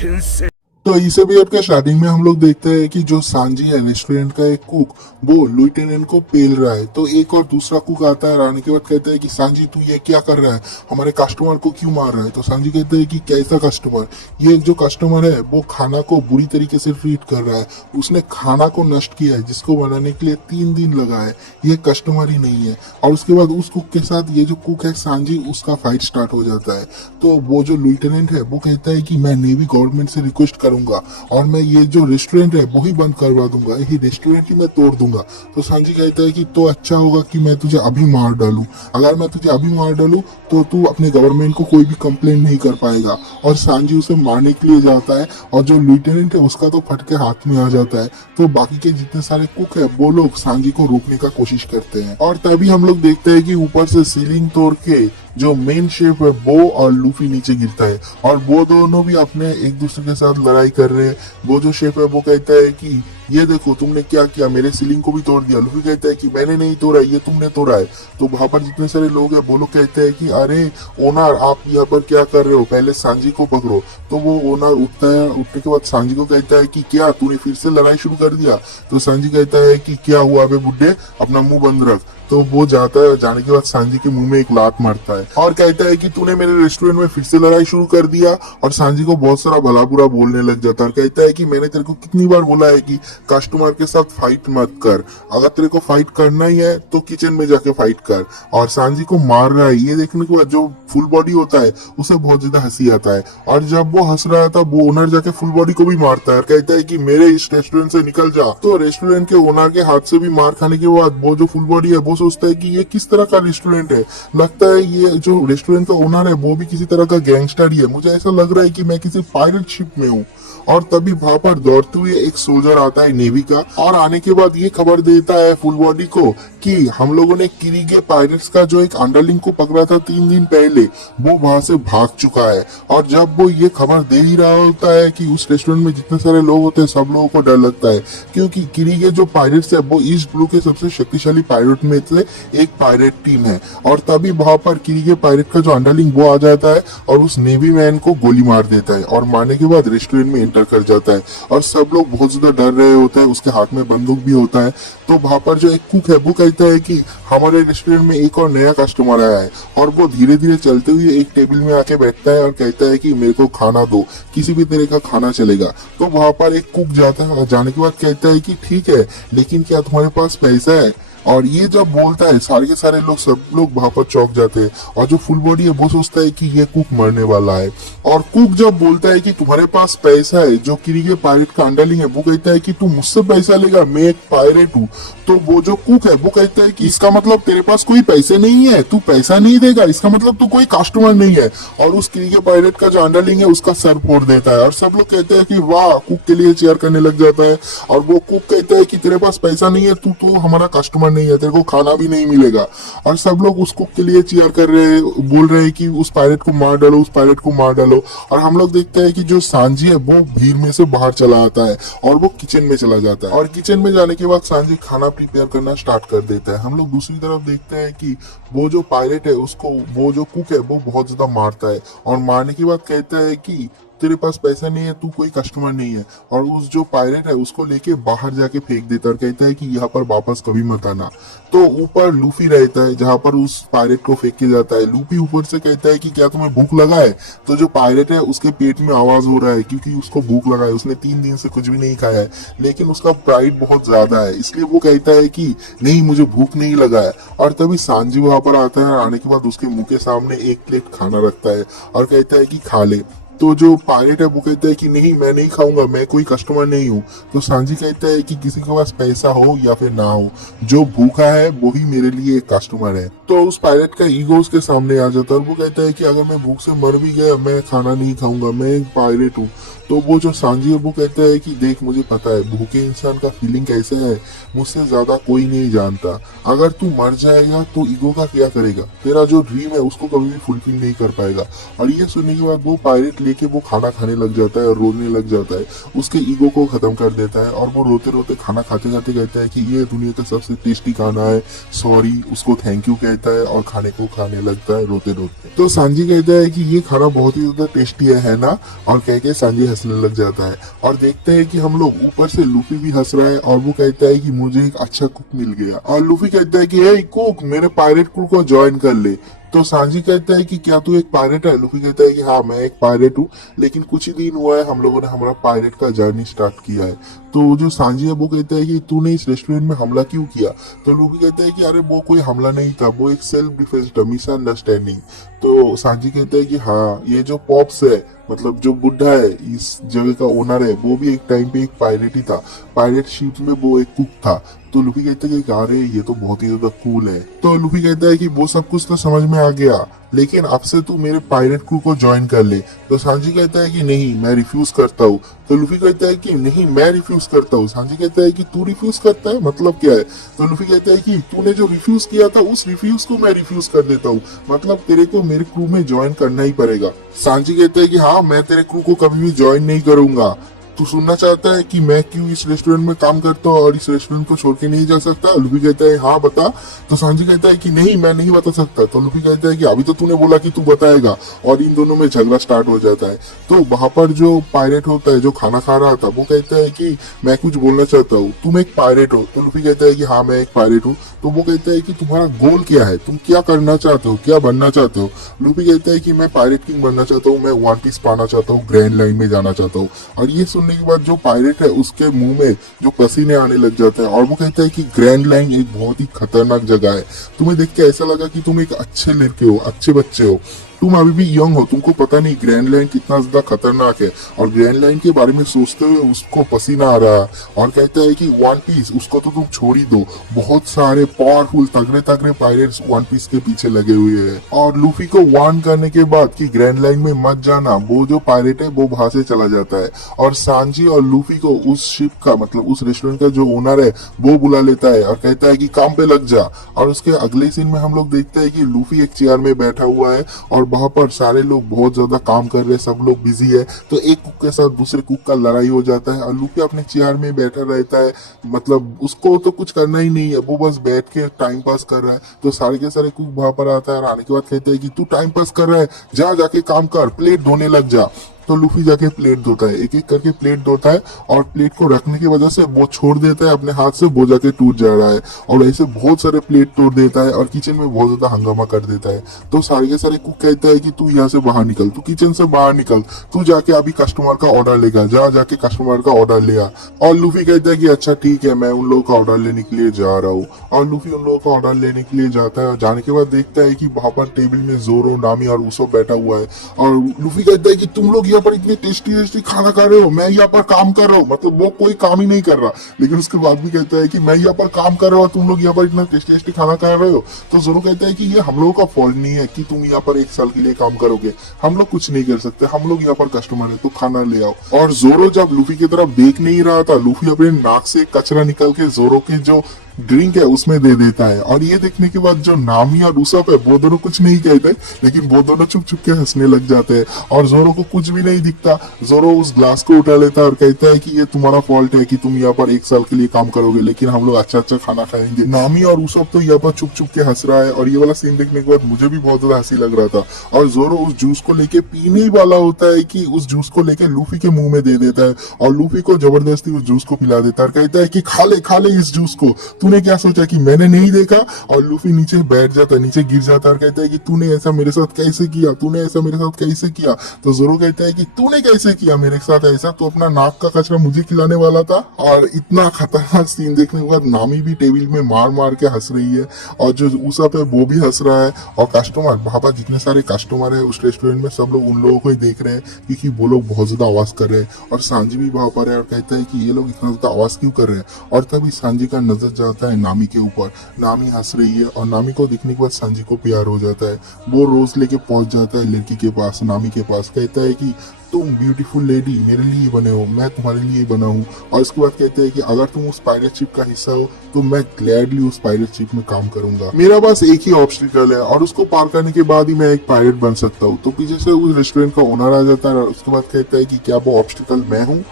तो इस एपिसोड के स्टार्टिंग में हम लोग देखते हैं कि जो सांजी है रेस्टोरेंट का एक कुक वो लुइटेनेंट को पेल रहा है। तो एक और दूसरा कुक आता है, आने के बाद कहता है कि सांजी तू ये क्या कर रहा है, हमारे कस्टमर को क्यों मार रहा है। तो सांजी कहते हैं कि कैसा कस्टमर, ये जो कस्टमर है वो खाना को बुरी तरीके से ट्रीट कर रहा है, उसने खाना को नष्ट किया है जिसको बनाने के लिए 3 दिन लगा है, ये कस्टमर ही नहीं है। और उसके बाद उस कुक के साथ ये जो कुक है सांजी, उसका फाइट स्टार्ट हो जाता है। तो वो जो लुइटेनेंट है वो कहता है कि मैं नेवी गवर्नमेंट से रिक्वेस्ट करूंगा और मैं ये जो रेस्टोरेंट है वो ही बंद करवा दूंगा, ये रेस्टोरेंट ही मैं तोड़ दूंगा। तो सांजी कहता है कि तो अच्छा होगा कि मैं तुझे अभी मार डालूं, अगर मैं तुझे अभी मार डालूं तो तू अपने गवर्नमेंट को कोई भी कंप्लेन नहीं कर पाएगा। और सांजी उसे मारने के लिए जाता है और जो लेफ्टिनेंट है उसका तो फटके हाथ में आ जाता है। तो बाकी के जितने सारे कुक है वो लोग सांजी को रोकने का कोशिश करते हैं। और तभी हम लोग देखते हैं कि ऊपर से सीलिंग तोड़ के जो मेन शेफ है वो और लूफी नीचे गिरता है और वो दोनों भी अपने एक दूसरे के साथ लड़ाई कर रहे हैं। वो जो शेफ है वो कहता है कि ये देखो तुमने क्या किया, मेरे सीलिंग को भी तोड़ दिया। लूफी कहता है कि मैंने नहीं तोड़ा, ये तुमने तोड़ा है। तो वहां पर जितने सारे लोग हैं वो लोग कहते हैं कि अरे ओनर आप यहाँ पर क्या कर रहे हो, पहले सांजी को पकड़ो। तो वो ओनर उठता है, उठने के बाद सांजी को कहता है कि क्या तूने फिर से लड़ाई शुरू कर दिया। तो सांजी कहता है कि क्या हुआ बे बुड्ढे, अपना मुंह बंद रख। तो वो जाता है, जाने के बाद सांजी के मुंह में एक लात मारता है और कहता है कि तूने मेरे रेस्टोरेंट में फिर से लड़ाई शुरू कर दिया। और सांजी को बहुत सारा भला बुरा बोलने लग जाता है और कहता है कि मैंने तेरे को कितनी बार बोला है कि कस्टमर के साथ फाइट मत कर, अगर तेरे को फाइट करना ही है तो किचन में जाके फाइट कर। और सांजी को मार रहा है, ये देखने के बाद जो फुल बॉडी होता है उसे बहुत ज्यादा हंसी आता है। और जब वो हंस रहा था वो ओनर जाके फुल बॉडी को भी मारता है और कहता है कि मेरे इस रेस्टोरेंट से निकल जा। तो रेस्टोरेंट के ओनर के हाथ से भी मार खाने के बाद वो जो फुल बॉडी है वो सोचता है कि ये किस तरह का रेस्टोरेंट है, लगता है ये जो रेस्टोरेंट का ओनर है वो भी किसी तरह का गैंगस्टर ही है, मुझे ऐसा लग रहा है कि मैं किसी पायरेट शिप में हूँ। और तभी वहां पर दौड़ते हुए एक सोल्जर आता है नेवी का और आने के बाद ये खबर देता है फुल बॉडी को कि हम लोगों ने किरीगे पायरेट्स का जो एक अंडरलिंग को पकड़ा था 3 दिन पहले, वो वहां से भाग चुका है। और जब वो ये खबर दे ही रहा होता है कि उस रेस्टोरेंट में जितने सारे लोग होते हैं सब लोगों को डर लगता है, क्योंकि किरीगे जो पायरेट्स है वो ईस्ट ब्लू के सबसे शक्तिशाली पायरेट में से एक पायरेट टीम है। और तभी वहां पर किरीगे पायरेट का जो अंडरलिंग वो आ जाता है और उस नेवी मैन को गोली मार देता है और मारने के बाद रेस्टोरेंट में एंटर कर जाता है। और सब लोग बहुत ज्यादा डर रहे होते हैं, उसके हाथ में बंदूक भी होता है। तो वहां पर जो एक कुक है वो कहता है कि हमारे रेस्टोरेंट में एक और नया कस्टमर आया है। और वो धीरे धीरे चलते हुए एक टेबल में आके बैठता है और कहता है कि मेरे को खाना दो, किसी भी तरह का खाना चलेगा। तो वहां पर एक कुक जाता है और जाने के बाद कहता है कि ठीक है, लेकिन क्या तुम्हारे पास पैसा है। और ये जब बोलता है सारे के सारे लोग, सब लोग वहां पर चौंक जाते हैं। और जो फुल बॉडी है वो सोचता है कि ये कुक मरने वाला है। और कुक जब बोलता है कि तुम्हारे पास पैसा है, जो किरीगे पायरेट का अंडरलिंग है वो कहता है कि तू मुझसे पैसा लेगा, मैं एक पायरेट हूँ। तो वो जो कुक है वो कहता है कि इसका मतलब तेरे पास कोई पैसे नहीं है, तू पैसा नहीं देगा, इसका मतलब तू कोई कस्टमर नहीं है। और उस किरीगे पायरेट का जो अंडरलिंग है उसका सर फोड़ देता है और सब लोग कहते हैं कि वाह, कुक के लिए चेयर करने लग जाता है। और वो कुक कहता है कि तेरे पास पैसा नहीं है, तू तो हमारा कस्टमर नहीं है, तेरे को खाना भी नहीं मिलेगा। और सब लोग उस कुक के लिए चीयर कर रहे हैं, बोल रहे हैं कि उस पायरेट को मार डालो, उस पायरेट को मार डालो। और हम लोग देखते हैं कि जो सांजी है वो भीड़ में से बाहर चला आता है और वो किचन में चला जाता है। और किचन में जाने के बाद सांजी खाना प्रिपेयर करना स्टार्ट कर देता है। हम लोग दूसरी तरफ देखते हैं कि वो जो पायरेट है उसको वो जो कुक है वो बहुत ज्यादा मारता है और मारने के बाद कहता है कि तेरे पास पैसा नहीं है, तू कोई कस्टमर नहीं है। और उस जो पायरेट है उसको लेके बाहर जाके फेंक देता है और कहता है कि यहाँ पर वापस कभी मत आना। तो ऊपर लूफी रहता है जहाँ पर उस पायरेट को फेंक के जाता है। लूफी ऊपर से कहता है कि क्या तुम्हें भूख लगा है। तो जो पायरेट है उसके पेट में आवाज हो रहा है क्योंकि उसको भूख लगा है, उसने 3 दिन से कुछ भी नहीं खाया है, लेकिन उसका प्राइड बहुत ज्यादा है, इसलिए वो कहता है कि नहीं, मुझे भूख नहीं लगा है। और तभी सांजी वहां पर आता है, आने के बाद उसके मुंह के सामने एक प्लेट खाना रखता है और कहता है कि खा ले। तो जो पायरेट है वो कहता है कि नहीं, मैं नहीं खाऊंगा, मैं कोई कस्टमर नहीं हूँ। तो सांजी कहता है कि किसी के पास पैसा हो या फिर ना हो, जो भूखा है वो ही मेरे लिए एक कस्टमर है। तो उस पायरेट का ईगो उसके सामने आ जाता है और वो कहता है कि अगर मैं भूख से मर भी गया मैं खाना नहीं खाऊंगा, मैं एक पायरेट हूँ। तो वो जो सांजी है वो कहता है कि देख, मुझे पता है भूखे इंसान का फीलिंग कैसे है, मुझसे ज्यादा कोई नहीं जानता। अगर तू मर जाएगा तो ईगो का क्या करेगा, तेरा जो ड्रीम है उसको कभी भी फुलफिल नहीं कर पाएगा। और ये सुनने के बाद वो पायरेट लेके वो खाना खाने लग जाता है और रोने लग जाता है, उसके ईगो को खत्म कर देता है। और वो रोते रोते खाना खाते खाते कहता है कि ये दुनिया का सबसे टेस्टी खाना है, सॉरी, उसको थैंक यू कहता है और खाने को खाने लगता है रोते रोते। तो सांजी कहता है कि ये खाना बहुत ही ज्यादा टेस्टी है ना, और कह के सांजी हंसने लग जाता है और देखते हैं कि हम लोग ऊपर से लूफी भी हंस रहा है और वो कहता है कि मुझे एक अच्छा कुक मिल गया। और लूफी कहता है कि हे कुक, मेरे पायरेट क्रू को ज्वाइन कर ले। तो सांजी कहता है कि क्या तू एक पायरेट है? लूफी कहता है कि हाँ, मैं एक पायरेट हूँ, लेकिन कुछ ही दिन हुआ है हम लोगों ने हमारा पायरेट का जर्नी स्टार्ट किया है। तो जो सांजी है वो कहता है कि तूने इस रेस्टोरेंट में हमला क्यों किया? तो लूफी कहता है कि अरे वो कोई हमला नहीं था, वो एक सेल्फ डिफेंस था, मिसअंडरस्टैंडिंग। तो सांजी कहता है कि हाँ, ये जो पॉप्स है, मतलब जो बुढ़ा है इस जगह का ओनर है, वो भी एक टाइम पे एक पायरेट ही था, पायरेट शिप में वो एक कुक था। तो लूफी कहता है कि अरे ये तो बहुत ही ज्यादा कूल है। तो लूफी कहता है कि वो सब कुछ तो समझ में आ गया, लेकिन अब से तू मेरे पायरेट क्रू को ज्वाइन कर ले। तो सांजी कहता है कि नहीं, मैं रिफ्यूज करता हूँ। तो लूफी कहता है कि नहीं, मैं रिफ्यूज करता हूँ। सांजी कहता है कि तू रिफ्यूज करता है, मतलब क्या है? तो लूफी कहता है कि तूने जो रिफ्यूज किया था उस रिफ्यूज को मैं रिफ्यूज कर देता हूँ, मतलब तेरे को मेरे क्रू में ज्वाइन करना ही पड़ेगा। सांजी कहता है कि हाँ, मैं तेरे क्रू को कभी भी ज्वाइन नहीं करूंगा। तू सुनना चाहता है कि मैं क्यों इस रेस्टोरेंट में काम करता हूँ और इस रेस्टोरेंट को छोड़ के नहीं जा सकता? लूफी कहता है हाँ बता। तो सांजी कहता है कि नहीं, मैं नहीं बता सकता। तो लूफी कहता है कि अभी तो तूने बोला कि तू बताएगा, और इन दोनों में झगड़ा स्टार्ट हो जाता है। तो वहां पर जो पायरेट होता है जो खाना खा रहा था, वो कहता है कि मैं कुछ बोलना चाहता हूँ, तुम एक पायरेट हो? तो लूफी कहता है कि हाँ, मैं एक पायरेट हूँ। तो वो कहता है कि तुम्हारा गोल क्या है, तुम क्या करना चाहते हो, क्या बनना चाहते हो? लूफी कहता है कि मैं पायरेट किंग बनना चाहता हूँ, मैं वन पीस पाना चाहता हूँ, ग्रैंड लाइन में जाना चाहता हूँ। और ये सुनने के बाद जो पायरेट है उसके मुंह में जो पसीने आने लग जाते हैं और वो कहता है कि ग्रैंड लाइन एक बहुत ही खतरनाक जगह है। तुम्हें देख के ऐसा लगा कि तुम एक अच्छे लड़के हो, अच्छे बच्चे हो, तुम अभी भी यंग हो, तुमको पता नहीं ग्रैंड लाइन कितना ज्यादा खतरनाक है। और ग्रैंड लाइन के बारे में सोचते हुए उसको पसीना आ रहा है और कहता है कि वन पीस उसको तो तुम छोड़ ही दो, बहुत सारे पावरफुल तगड़े तगड़े पायरेट्स वन पीस के पीछे लगे हुए हैं। और लूफी को वार्न करने के बाद कि ग्रैंड लाइन में मत जाना, वो जो पायरेट है वो वहां से चला जाता है और सांजी और लूफी को उस शिप का, मतलब उस रेस्टोरेंट का जो ओनर है वो बुला लेता है और कहता है कि काम पे लग जा। और उसके अगले सीन में हम लोग देखते हैं कि लूफी एक चेयर में बैठा हुआ है और वहां पर सारे लोग बहुत ज्यादा काम कर रहे हैं, सब लोग बिजी है। तो एक कुक के साथ दूसरे कुक का लड़ाई हो जाता है और लूफी अपने चेयर में बैठा रहता है, मतलब उसको तो कुछ करना ही नहीं है, वो बस बैठ के टाइम पास कर रहा है। तो सारे के सारे कुक वहां पर आता है और आने के बाद कहते हैं कि तू टाइम पास कर रहा है, जा जाके काम कर, प्लेट धोने लग जा। तो लूफी जाके प्लेट धोता है, एक एक करके प्लेट धोता है और प्लेट को रखने की वजह से वो छोड़ देता है अपने हाथ से, वो जाके टूट जा रहा है और ऐसे बहुत सारे प्लेट तोड़ देता है और किचन में बहुत ज्यादा हंगामा कर देता है। तो सारे के सारे कुक कहता है कि तू यहाँ से बाहर निकल, तू किचन से बाहर निकल, तू जाके अभी कस्टमर का ऑर्डर लेगा, जा जाके कस्टमर का ऑर्डर ले आ। और लूफी कहता है कि अच्छा ठीक है, मैं उन लोगों का ऑर्डर लेने के लिए जा रहा हूँ। और लूफी उन लोगों का ऑर्डर लेने के लिए जाता है और जाने के बाद देखता है कि वहां पर टेबल में जोरो, नामी और उसो बैठा हुआ है। और लूफी कहता है कि तुम लोग यहाँ पर इतने टेस्टी टेस्टी खाना खा रहे हो, मैं यहाँ पर काम कर रहा हूँ, मतलब वो कोई काम ही नहीं कर रहा, लेकिन उसके बाद भी कहता है कि मैं यहाँ पर काम कर रहा हूँ, तुम लोग यहाँ पर इतना टेस्टी टेस्टी खाना खा रहे हो। तो जोरो कहता है कि ये हम लोगों का फॉल्ट नहीं है कि तुम यहाँ पर एक साल के लिए काम करोगे, हम लोग कुछ नहीं कर सकते, हम लोग यहाँ पर कस्टमर है, तो खाना ले आओ। और जोरो जब लूफी की तरफ देख नहीं रहा था, लूफी अपने नाक से कचरा निकल के जोरो के जो ड्रिंक है उसमें दे देता है। और ये देखने के बाद जो नामी और उसप है वो दोनों कुछ नहीं कहते, लेकिन वो दोनों चुप चुप के हंसने लग जाते हैं और जोरो को कुछ भी नहीं दिखता। जोरो उस ग्लास को उठा लेता है और कहता है कि ये तुम्हारा फॉल्ट है कि तुम यहाँ पर एक साल के लिए काम करोगे, लेकिन हम लोग अच्छा अच्छा खाना खाएंगे। नामी और उसप तो यहाँ पर चुप चुप के हंस रहा है और ये वाला सीन देखने के बाद मुझे भी बहुत ज्यादा हंसी लग रहा था। और जोरो उस जूस को लेके पीने ही वाला होता है कि उस जूस को लेके लूफी के मुंह में दे देता है और लूफी को जबरदस्ती उस जूस को पिला देता है और कहता है कि खा ले इस जूस को, तूने क्या सोचा कि मैंने नहीं देखा? और लूफी नीचे बैठ जाता है, नीचे गिर जाता है और कहता है कि तूने ऐसा मेरे साथ कैसे किया, तूने ऐसा मेरे साथ कैसे किया? तो जोरो कहता है कि तूने कैसे किया मेरे साथ ऐसा, तो अपना नाक का कचरा मुझे खिलाने वाला था। और इतना खतरनाक सीन देखने के बाद नामी भी टेबल में मार मार के हंस रही है और जो उसप है वो भी हंस रहा है। और कस्टमर वहां पर जितने सारे कस्टमर है उस रेस्टोरेंट में, सब लोग उन लोगों को ही देख रहे हैं क्योंकि वो लोग बहुत ज्यादा आवाज कर रहे हैं। और सांजी भी वहां पर है और कहता है कि ये लोग इतना ज्यादा आवाज क्यों कर रहे हैं। और तभी सांजी का नजर जाता है नामी के ऊपर, नामी हंस रही है और नामी को देखने के बाद सांजी को प्यार हो जाता है। वो रोज लेके पहुंच जाता है लड़की के पास, नामी के पास, कहता है कि तुम ब्यूटीफुल लेडी मेरे लिए बने हो, मैं तुम्हारे लिए बना हूँ। और उसके बाद कहते हैं कि अगर तुम उस पायरेट शिप का हिस्सा हो तो मैं ग्लैडली उस पायरेट शिप में काम करूंगा। मेरा बस एक ही ऑब्स्टिकल है और उसको पार करने के बाद ही मैं एक पायरेट बन सकता हूँ। तो पीछे से उस रेस्टोरेंट का ओनर आ जाता है और उसके बाद कहता है कि क्या वो ऑब्स्टिकल मैं हूँ,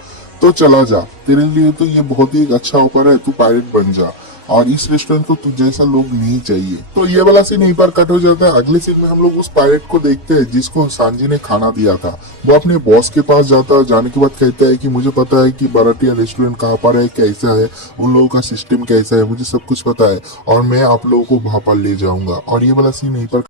तो चला जा, तेरे लिए तो ये बहुत ही एक अच्छा ऑफर है, तू पायरेट बन जा। और इस रेस्टोरेंट को तुझ जैसा लोग नहीं चाहिए। तो ये वाला सीन यहीं पर कट हो जाता है। अगले सीन में हम लोग उस पायलट को देखते हैं जिसको सांजी ने खाना दिया था। वो अपने बॉस के पास जाता है, जाने के बाद कहता है कि मुझे पता है कि बराटिया रेस्टोरेंट कहाँ पर है, कैसा है, उन लोगों का सिस्टम कैसा है, मुझे सब कुछ पता है और मैं आप लोगों को वहां पर ले जाऊंगा। और ये वाला सीन यहीं पर